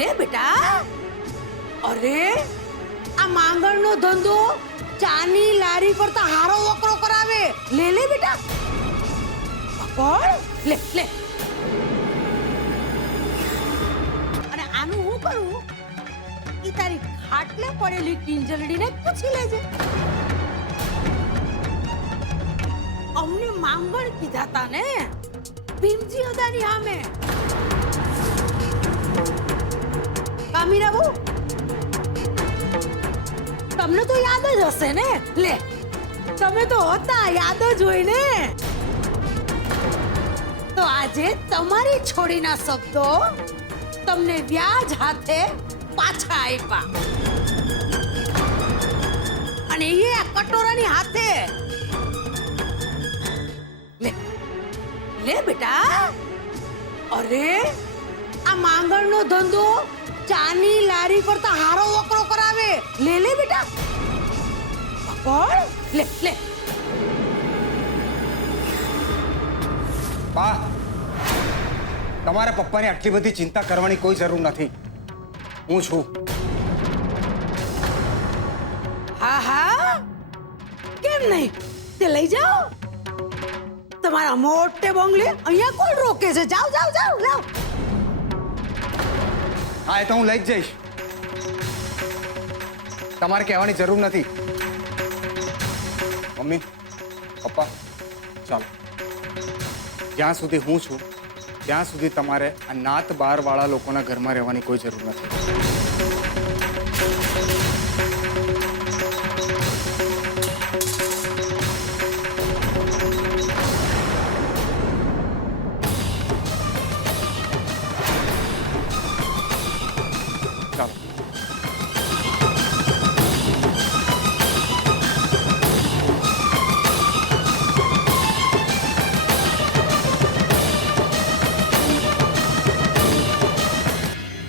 લે બેટા. અરે આ માંગણનો ધંધો ચાની લારી પર તો હારો વકરો કરાવે. લે લે બેટા પકડ. લે લે. અને આનું હું કરું ઈ તારી ખાટલે પડેલી કિંજલડીને પૂછી લેજે. અમને માંગણ કીધા તા ને ભીમજી અદાની સામે. કામીરા બહુ તમને તો યાદ જ હશે ને. લે તમે તો હતા, યાદ જ હોય ને. તો આજે તમારી છોડીના શબ્દો તમને વ્યાજ હાથે પાછા આપ્યા અને એ આ કટોરાની હાથે. લે લે બેટા. અરે આ માંગણનો ધંધો ચાની લારી પર તો હારો વકરો કરાવે. લે લે બેટા પકડ. લે લે. બા, તમારે પપ્પાની આટલી બધી ચિંતા કરવાની કોઈ જરૂર નથી. હું છું. હા હા કેમ નહીં, તે લઈ જાઓ તમારા મોટે બંગલે. અહીંયા કોણ રોકે છે? જાઓ જાઓ જાઓ લાવ. હા, એ તો હું લઈ જ જઈશ. તમારે કહેવાની જરૂર નથી. મમ્મી, પપ્પા, ચાલો. જ્યાં સુધી હું છું ત્યાં સુધી તમારે આ નાત બારવાળા લોકોના ઘરમાં રહેવાની કોઈ જરૂર નથી. ચાલો.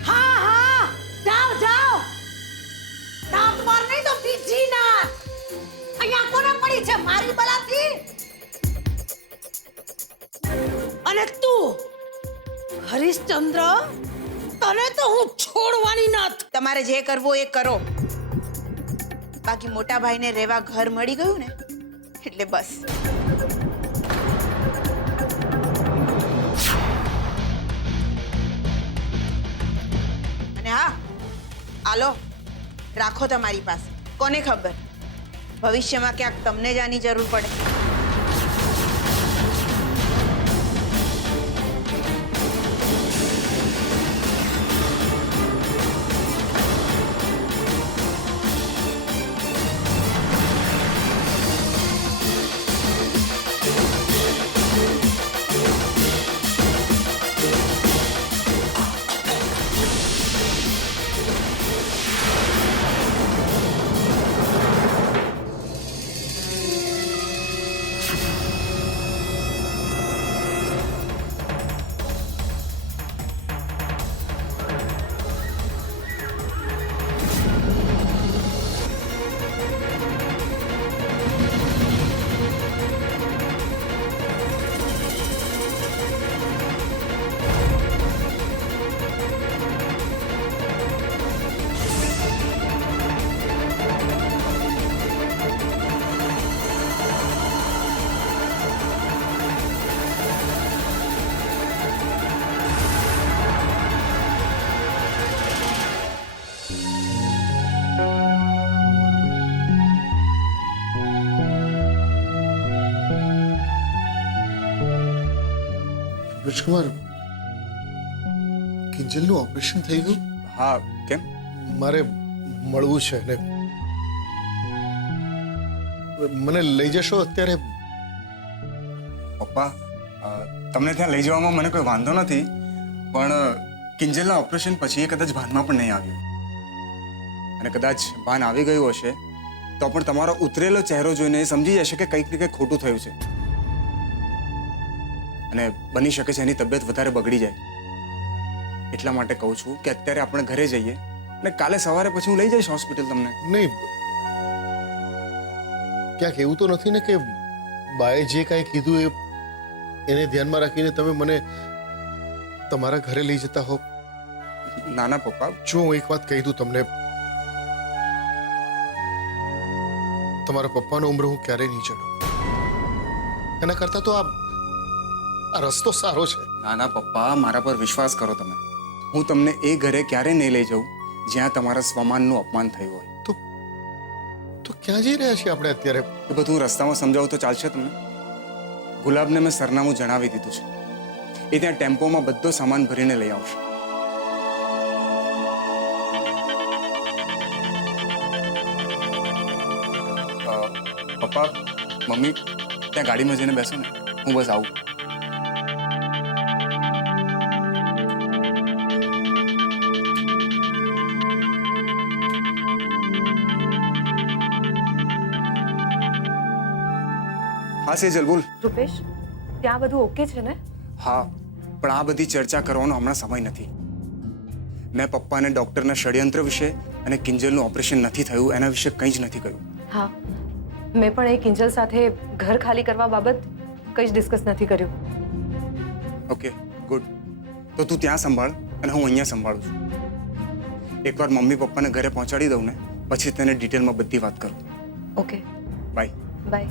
હા હા જાઓ જાઓ. નાત માર નહીં તો બીજી નાત. અહીંયા કોને પડી છે મારી બલાથી? અને તું હરીશચંદ્ર, તને તો હું છોડવાની નથી. તમારે જે કરવું એ કરો. બાકી મોટા ભાઈને રહેવા ઘર મળી ગયું ને એટલે બસ. અને હા, આલો રાખો તમારી પાસે. કોને ખબર ભવિષ્યમાં ક્યાંક તમને જ આની જરૂર પડે. રાજકુમાર, કિંજલનું ઓપરેશન થઈ ગયું? હા, કેમ? મારે મળવું છે ને મને લઈ જશો અત્યારે? પપ્પા, તમને ત્યાં લઈ જવામાં મને કોઈ વાંધો નથી, પણ કિંજલના ઓપરેશન પછી એ કદાચ ભાનમાં પણ નહીં આવ્યું. અને કદાચ ભાન આવી ગયું હશે તો પણ તમારો ઉતરેલો ચહેરો જોઈને એ સમજી જશે કે કંઈક ને કંઈક ખોટું થયું છે. અને બની શકે છે એની તબિયત વધારે બગડી જાય. એટલા માટે કહું છું કે અત્યારે આપણે ઘરે જઈએ અને કાલે સવારે પછી હું લઈ જઈશ હોસ્પિટલ તમને. નહીં, ક્યાંક એવું તો નથી ને કે બાએ જે કાંઈ કીધું એને ધ્યાનમાં રાખીને તમે મને તમારા ઘરે લઈ જતા હો? નાના પપ્પા, જો હું એક વાત કહી દઉં તમને, તમારા પપ્પાનો ઉંમર હું ક્યારેય નહીં ચડું. એના કરતા તો આ રસ્તો સારો છે. નાના પપ્પા, મારા પર વિશ્વાસ કરો તમે. હું તમને એ ઘરે ક્યારે નહીં લઈ જાઉં જ્યાં તમારા સ્વમાનનું અપમાન થયું હોય. તો ક્યાં જઈ રહ્યા છીએ આપણે અત્યારે? એ બધું હું રસ્તામાં સમજાવું તો ચાલશે તમને? ગુલાબને મેં સરનામું જણાવી દીધું છે. એ ત્યાં ટેમ્પોમાં બધો સામાન ભરીને લઈ આવશે. પપ્પા, મમ્મી, ત્યાં ગાડીમાં જઈને બેસો ને, હું બસ આવું. હા સેજલ, બોલ. રૂપેશ, ત્યાં બધું ઓકે છે ને? હા, પણ આ બધી ચર્ચા કરવાનો હમણાં સમય નથી. મેં પપ્પાને ડૉક્ટરના ષડયંત્ર વિશે અને કિંજલનું ઓપરેશન નથી થયું એના વિશે કંઈ જ નથી કહ્યું. હા, મેં પણ એ કિંજલ સાથે ઘર ખાલી કરવા બાબત કંઈ જ ડિસ્કસ નથી કર્યું. Okay, good. તો તું ત્યાં સંભાળ અને હું અહીંયા સંભાળું છું. એકવાર મમ્મી પપ્પાને ઘરે પહોંચાડી દઉં ને, પછી તેને ડિટેલમાં બધી વાત કરું. Okay, bye. બાય.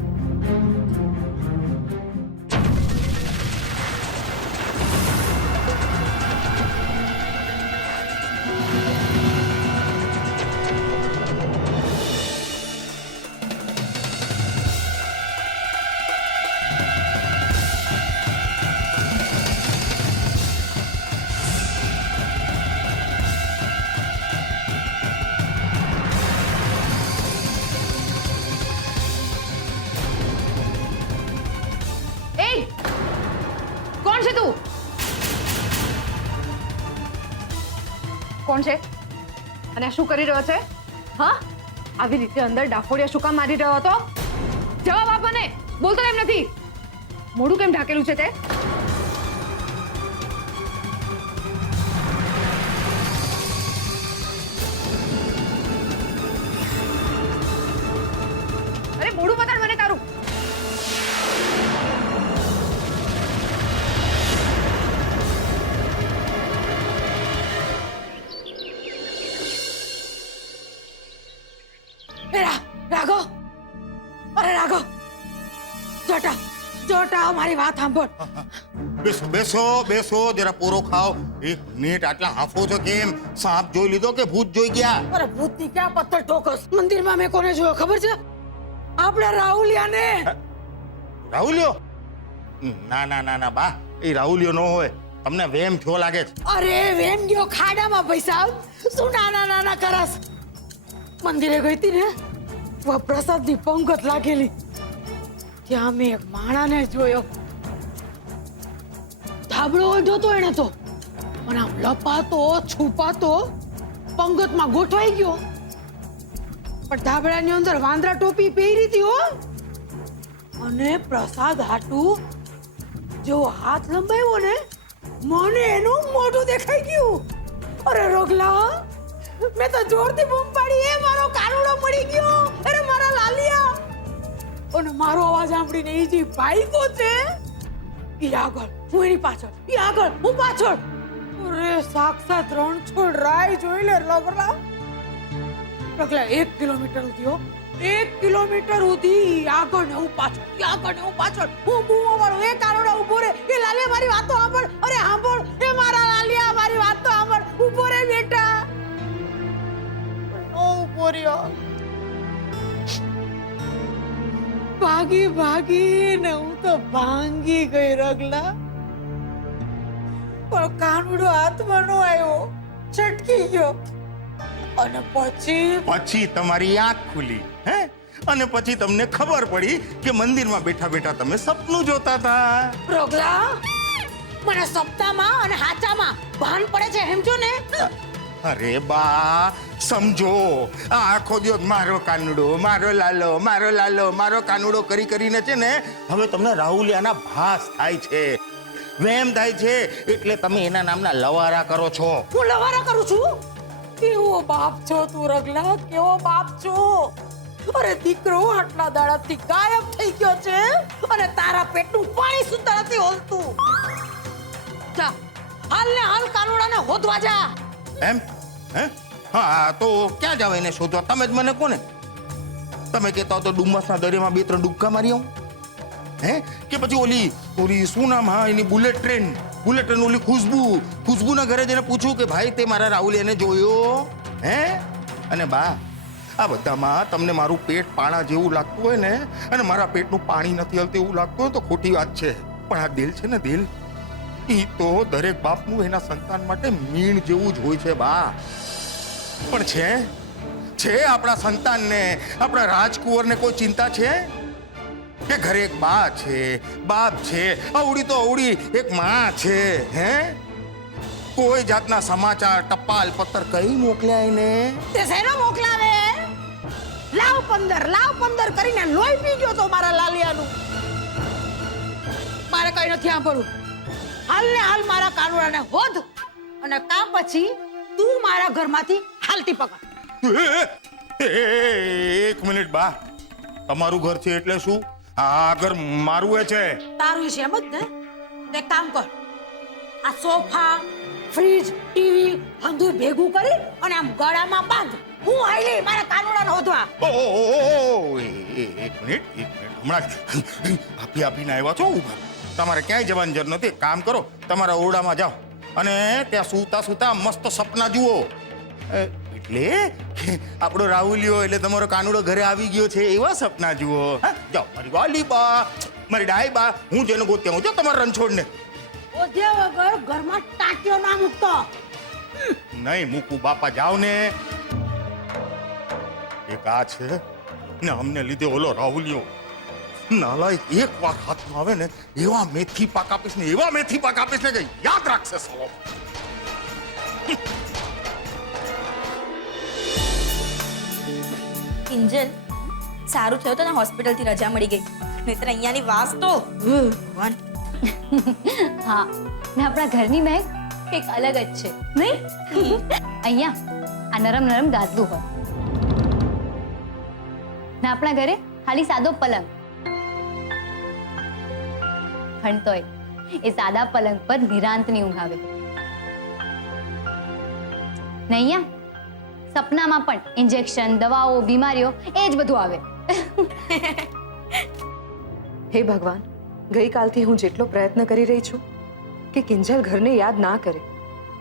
કોણ છે તું? કોણ છે અને આ શું કરી રહ્યો છે? હા, આવી રીતે અંદર ડાફોડિયા શું કામ મારી રહ્યો હતો? જવાબ આપ મને. બોલતો કેમ નથી? મોઢું કેમ ઢાકેલું છે તે? અરે મોઢું બતાડ મને તારું. રાઘવ, અરે રાઘવ, જોટા જોટા, મારી વાત સાંભળ. બેસો બેસો બેસો, જરા પૂરો ખાઓ. એક મિનિટ, આટલા હાંફો છો કેમ? સાપ જોઈ લીધો કે ભૂત જોઈ ગયા? અરે ભૂતની ક્યાં પથ્થર ઠોકસ? મંદિરમાં મેં કોને જોયો ખબર છે? આપણે રાહુલિયાને. રાહુલિયો? ના ના ના ના બા, એ રાહુલિયો ન હોય. તમને વેમ થયો લાગે છે. અરે વેમ ગયો ખાડામાં પૈસા. શું નાના નાના કરસ? મંદિરે ગઈ હતી ને, પ્રસાદની પંગત લાગેલી. ત્યાં મેં એક માણાને જોયો. ધાબળો ઓઢો તો એને તો, પણ આમ લપાતો છુપાતો પંગતમાં ગોઠવાઈ ગયો. પણ ધાબળાની અંદર વાંદરા ટોપી પહેરી હતી હો. અને પ્રસાદ હાટું જો હાથ લંબાવ્યો ને, મને એનું મોઢું દેખાઈ ગયું. અરે રોગલા, મેં તો જોરથી બૂમ પાડી, એ મારો કાનુડો મળી ગયો, અરે મારા લાલિયા. અને મારો અવાજ સાંભળીને એ જે ભાઈકો છે, એ આગળ, હું એની પાછળ, એ આગળ, હું પાછળ. અરે સાક્ષાત રણછોડ રાય જોઈ લે લવરા. રગલા 1 કિલોમીટર સુધી હો, 1 કિલોમીટર સુધી આગળ ને હું પાછળ, એ આગળ ને હું પાછળ. હું બૂમો મારું, એ કાનુડો ઊભો રે, એ લાલિયા મારી વાતો સાંભળ, અરે સાંભળ, એ મારા લાલિયા મારી વાતો સાંભળ, ઊભો રે બેટા. ભાગી ભાગી ને હું તો ભાંગી ગઈ રગલા. પણ કાનુડો હાથમાં નો આવ્યો, છટકી ગયો. અને પછી તમારી આંખ ખુલી, હે? અને પછી તમને ખબર પડી કે મંદિરમાં બેઠા બેઠા તમે સપનું જોતા હતા. રગલા, મને સપનામાં અને હાચામાં ભાન પડે છે, સમજો ને? અરે બા, સમજો. આ આખો દિવસ મારો કાનુડો, મારો લાલો, મારો લાલો, મારો કાનુડો કરી કરીને છે ને, હવે તમને રાહુલિયાના ભાસ થાય છે, વેમ થાય છે, એટલે તમે એના નામના લવારા કરો છો. હું લવારા કરું છું? કેવો બાપ છો તું રગલા, કેવો બાપ છો? અરે દીકરો આટલા દાડાથી ગાયબ થઈ ગયો છે અને તારા પેટનું પાણી સુદ્ધા નથી હોલતું. જા, હાલ ને હાલ કાનુડાને હોદવા જા. એમ હે હા તો ક્યાં જાવ એને શોધવા તમે જ મને કોને તમે કહેતા હો તો ડુમ્મસના દરિયામાં 2-3 ડૂબકા મારી આવું હે કે પછી ઓલી શું નામ હા એની બુલેટ ટ્રેન ઓલી ખુશ્બુના ઘરે જઈને પૂછું કે ભાઈ તે મારા રાહુલિયાને જોયો હે અને બા આ બધામાં તમને મારું પેટ પાણા જેવું લાગતું હોય ને અને મારા પેટનું પાણી નથી હલતું એવું લાગતું હોય તો ખોટી વાત છે પણ આ દિલ છે ને દિલ એ તો દરેક બાપનું એના સંતાન માટે મીણ જેવું જ હોય છે બા પણ છે આપણા સંતાનને આપણા રાજકુંવરને કોઈ ચિંતા છે કે ઘરે એક બા છે બાપ છે અવળી તો અવળી એક માં છે હે કોઈ જાતના સમાચાર ટપાલ પત્ર કઈ મોકલ્યા એને તે શેનો મોકલાવે લાવ 15 કરીને લોહી પી ગયો તો મારા લાલિયાનું મારે કઈ નથી સાંભળવું હાલ ને હાલ મારા કાનુડાને હોધ અને કામ પછી તું મારા ઘરમાંથી હાલતી પકડ એક મિનિટ બા તમારું ઘર છે એટલે શું આ ઘર મારું છે તારું છે એમ જ ને એક કામ કર આ સોફા ફ્રીજ ટીવી બધું ભેગું કરી અને આમ ગળામાં બાંધ હું હાલી મારા કાનુડાને હોધવા એક મિનિટ હમણાં આપીને આવ્યા છો ઉભા તમારે ક્યાંય જવાની જરૂર નથી કામ કરો તમારા ઓરડામાં જાઓ અને ત્યાં સૂતા મસ્ત સપના જુઓ એટલે આપણો રાહુલિયો એટલે તમારો કાનુડો ઘરે આવી ગયો છે એવા સપના જુઓ જાઓ મારી વાલી બા મારી ડાય બા હું જેને ગોત્યા હું જો તમારા રણછોડને ઓધ્યા વગર ઘરમાં ટાંટિયો ના મૂકતો નહીં મૂકું બાપા જાઓ ને એક આ છે ને અમને લીધે ઓલો રાહુલિયો નાલાયક એક વાર હાથમાં આવે ને એવા મેથી પાક આપીશ ને કે યાદ રાખશે સાલો કિંજલ સારું થયું તો ને હોસ્પિટલથી રજા મળી ગઈ નહીતર અહીંયાની વાસ તો ભગવાન હા ને આપણા ઘરની મહેક એક અલગ જ છે નહીં અહીંયા આ નરમ નરમ ગાદલું હોય ને આપણા ઘરે ખાલી સાદો પલંગ પણ તોય એ સાદા પલંગ પર નિરાંતની ઊંઘ આવે ને અહીંયા સપનામાં પણ ઇન્જેક્શન દવાઓ બીમારીઓ એ જ બધું આવે હે ભગવાન ગઈકાલથી હું જેટલો પ્રયત્ન કરી રહી છું કે કિંજલ ઘરને યાદ ના કરે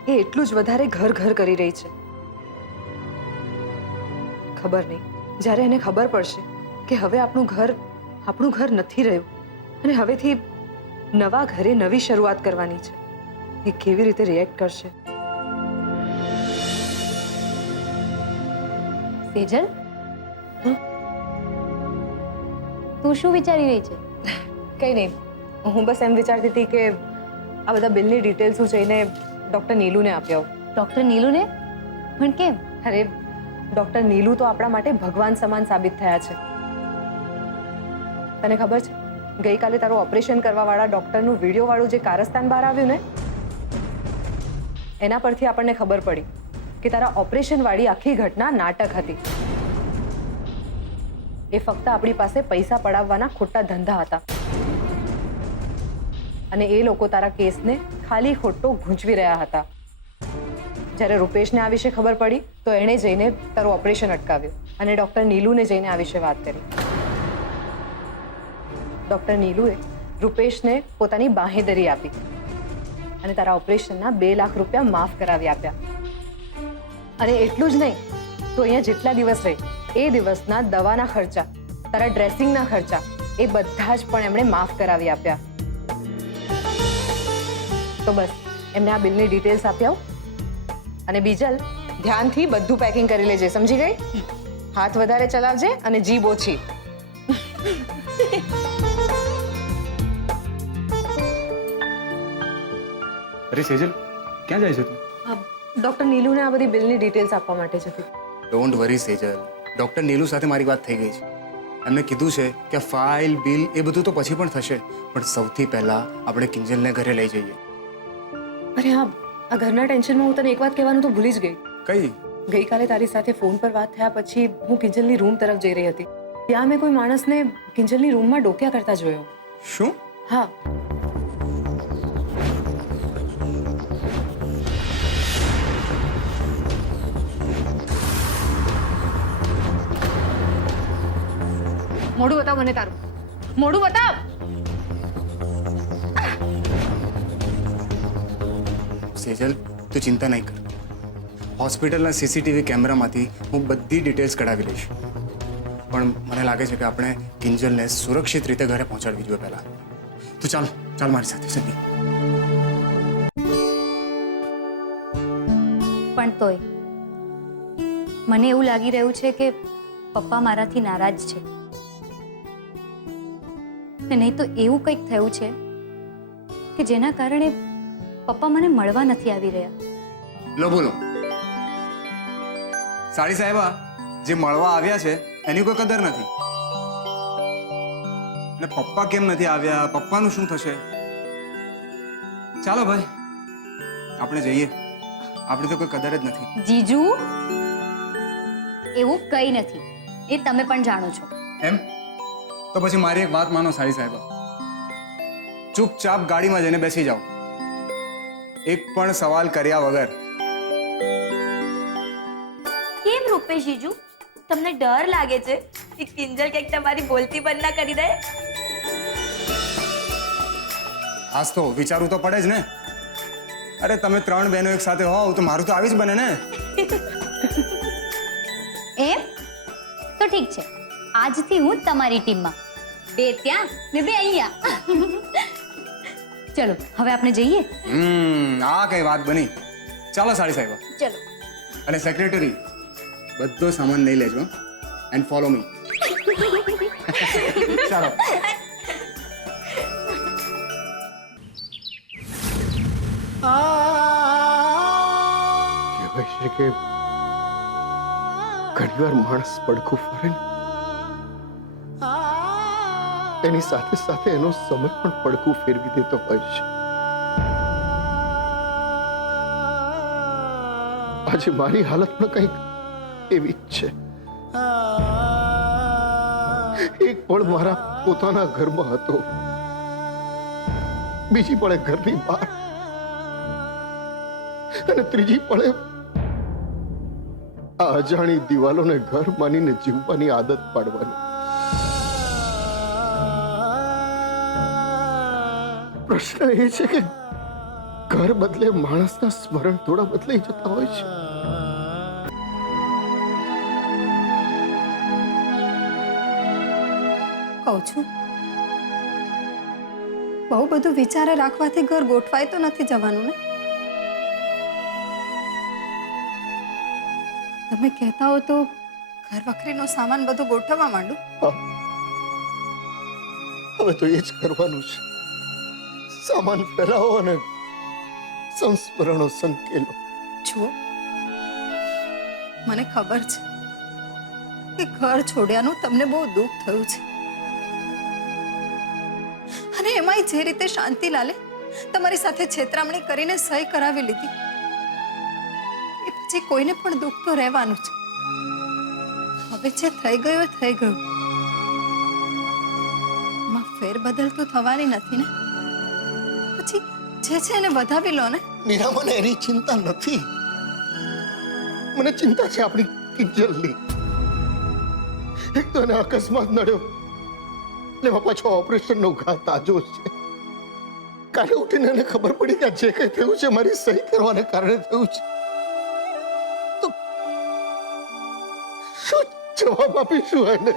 એ એટલું જ વધારે ઘર કરી રહી છે ખબર નહીં જ્યારે એને ખબર પડશે કે હવે આપણું ઘર નથી રહ્યું અને હવેથી નવા ઘરે નવી શરૂઆત કરવાની છે એ કેવી રીતે રિએક્ટ કરશે સેજલ તું શું વિચારી રહી છે કંઈ નહીં હું બસ એમ વિચારતી હતી કે આ બધા બિલની ડિટેલ્સ હું જઈને ડૉક્ટર નીલુને આપી આવું ડૉક્ટર નીલુને પણ કેમ અરે ડૉક્ટર નીલુ તો આપણા માટે ભગવાન સમાન સાબિત થયા છે તને ખબર છે ગઈકાલે તારું ઓપરેશન કરવાવાળા ડૉક્ટરનું વિડીયોવાળું જે કારસ્તાન બહાર આવ્યું ને એના પરથી આપણને ખબર પડી કે તારા ઓપરેશનવાળી આખી ઘટના નાટક હતી એ ફક્ત આપણી પાસે પૈસા પડાવવાના ખોટા ધંધા હતા અને એ લોકો તારા કેસને ખાલી ખોટો ગૂંચવી રહ્યા હતા જ્યારે રૂપેશને આ વિશે ખબર પડી તો એણે જઈને તારું ઓપરેશન અટકાવ્યું અને ડૉક્ટર નીલુને જઈને આ વિશે વાત કરી ડૉક્ટર નીલુએ રૂપેશને પોતાની બાંહેધરી આપી અને તારા ઓપરેશનના 2 લાખ રૂપિયા માફ કરાવી આપ્યા અને એટલું જ નહીં તો અહીંયા જેટલા દિવસ રહી એ દિવસના દવાના ખર્ચા તારા ડ્રેસિંગના ખર્ચા એ બધા જ પણ એમણે માફ કરાવી આપ્યા તો બસ એમને આ બિલની ડિટેલ્સ આપી આવ અને બીજલ ધ્યાનથી બધું પેકિંગ કરી લેજે સમજી ગઈ હાથ વધારે ચલાવજે અને જીભ ઓછી અરે સેજલ ક્યાં જાય છે તું ડૉક્ટર નીલુને આ બધી બિલની ડિટેલ્સ આપવા માટે જતી don't worry Sejal doctor Nilu સાથે મારી વાત થઈ ગઈ છે એમને કીધું છે કે ફાઇલ બિલ એ બધું તો પછી પણ થશે પણ સૌથી પહેલા આપણે કિંજલને ઘરે લઈ જઈએ અરે હા આ ઘરના ટેન્શનમાં હું તને એક વાત કહેવાનું તો ભૂલી જ ગઈ કઈ ગઈકાલે તારી સાથે ફોન પર વાત થયા પછી હું કિંજલની રૂમ તરફ જઈ રહી હતી ત્યાં મેં કોઈ માણસને કિંજલની રૂમમાં ડોક્યા કરતા જોયો શું હા મોઢું બતાવ મને તારું, મોઢું બતાવ. સેજલ, તું ચિંતા નહીં કર. હોસ્પિટલના સીસીટીવી કેમેરામાંથી હું બધી ડિટેલ્સ કઢાવી લઈશ. પણ મને લાગે છે કે આપણે કિંજલને સુરક્ષિત રીતે ઘરે પહોંચાડવી જોઈએ પહેલા. તું ચાલ ચાલ મારી સાથે સંધી. પણ તોય મને એવું લાગી રહ્યું છે કે પપ્પા મારાથી નારાજ છે. ને નહીં તો એવું કંઈક થયું છે કે જેના કારણે પપ્પા મને મળવા નથી આવી રહ્યા. લો બોલો. સાડી સાહેબા, જે મળવા આવ્યા છે એની કોઈ કદર નથી. ને પપ્પા કેમ નથી આવ્યા, પપ્પાનું શું થશે? ચાલો ભાઈ, આપણે જઈએ. આપણી તો કોઈ કદર જ નથી. જીજુ, એવું કંઈ નથી, એ તમે પણ જાણો છો. એમ? તો પછી મારી એક વાત માનો સાડી સાહેબા. ચૂપચાપ ગાડીમાં જઈને બેસી જાઓ, એક પણ સવાલ કર્યા વગર. કેમ રૂપેશ જીજુ, તમને ડર લાગે છે કે કિંજલ કંઈક તમારી બોલતી બંધ ના કરી દે? આજ તો વિચારવું તો પડે જ ને. અરે તમે 3 બહેનો એક સાથે હોવ તો મારું તો આવી જ બને ને. એમ તો ઠીક છે, આજથી હું તમારી ટીમમાં. 2 ત્યાં ને 2 અહીંયા. ચલો હવે આપણે જઈએ. આ કઈ વાત બની. ચાલો સાડી સાહેબા. ચલો. અને સેક્રેટરી, બધો સામાન લઈ લેજો એન્ડ ફોલો મી. ચાલો. કહેવાય છે કે ઘણીવાર માણસ પડખું ફરે ને એની સાથે સાથે એનો સમય પણ પડખું ફેરવી દેતો હોય છે. આજે મારી હાલત પણ કંઈક એવી જ છે. એક પળ મારા પોતાના ઘરમાં હતો, બીજી પળે ઘરની બહાર, અને ત્રીજી પળે આ અજાણી દિવાલોને ઘર માનીને જીવવાની આદત પાડવાની. પ્રશ્ન એ છે કે ઘર બદલે માણસના સ્મરણ થોડા બદલાઈ જતા હોય છે. કહું છું, બહુ બધું વિચારે રાખવાથી ઘર ગોઠવાય તો નથી જવાનું ને. તમે કહેતા હો તો ઘર વખરીનો સામાન બધું ગોઠવવા માંડું. હવે તો એ જ કરવાનું છે. સામાન ફેલાવો અને સંસ્મરણો સંકેલો. જુઓ, મને ખબર છે કે ઘર છોડ્યાનું તમને બહુ દુઃખ થયું છે, અને એમાંય જે રીતે શાંતિલાલે તમારી સાથે છેતરામણી કરીને સહી કરાવી લીધી, એ પછી કોઈને પણ દુઃખ તો રહેવાનું છે. હવે જે થઈ ગયું એ થઈ ગયું, એમાં ફેરબદલ તો થવાની નથી ને. પછી જે છે એને વધાવી લો ને. મીરા, મને એની ચિંતા નથી. મને ચિંતા છે આપણી કિંજલની. એક તો એને અકસ્માત નડ્યો, એમાં પાછો ઓપરેશનનો ઘા તાજો છે. કાલે ઉઠીને એને ખબર પડી કે જે કંઈ થયું છે મારી સહી કરવાને કારણે થયું છે. તો શું જવાબ આપીશું એને?